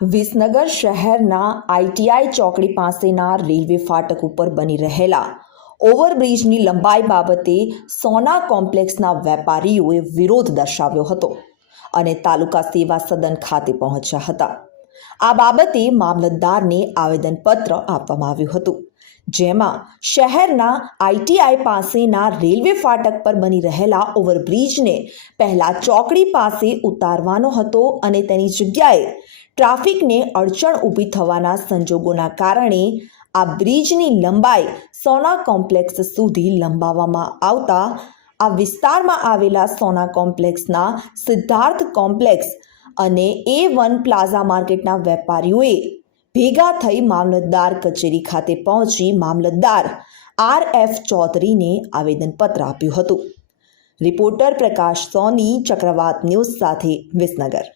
વિસનગર શહેરના આઈટીઆઈ ચોકડી પાસેના રેલવે ફાટક ઉપર બની રહેલા ઓવરબ્રિજની લંબાઈ બાબતે સોના કોમ્પ્લેક્સના વેપારીઓએ વિરોધ દર્શાવ્યો હતો અને તાલુકા સેવા સદન ખાતે પહોંચ્યા હતા. આ બાબતે મામલતદારને આવેદનપત્ર આપવામાં આવ્યું હતું. જેમાં શહેરના આઈટીઆઈ પાસેના રેલવે ફાટક પર બની રહેલા ઓવરબ્રિજને પહેલાં ચોકડી પાસે ઉતારવાનો હતો અને તેની જગ્યાએ ટ્રાફિકને અડચણ ઊભી થવાના સંજોગોના કારણે આ બ્રિજની લંબાઈ સોના કોમ્પ્લેક્સ સુધી લંબાવવામાં આવતા આ વિસ્તારમાં આવેલા સોના કોમ્પ્લેક્સના સિદ્ધાર્થ કોમ્પ્લેક્સ અને એ વન પ્લાઝા માર્કેટના વેપારીઓએ ભેગા થઈ મામલતદાર કચેરી ખાતે પહોંચી મામલતદાર આર એફ ચૌધરીને આવેદનપત્ર આપ્યું હતું. રિપોર્ટર પ્રકાશ સોની, ચક્રવાત ન્યૂઝ સાથે વિસનગર.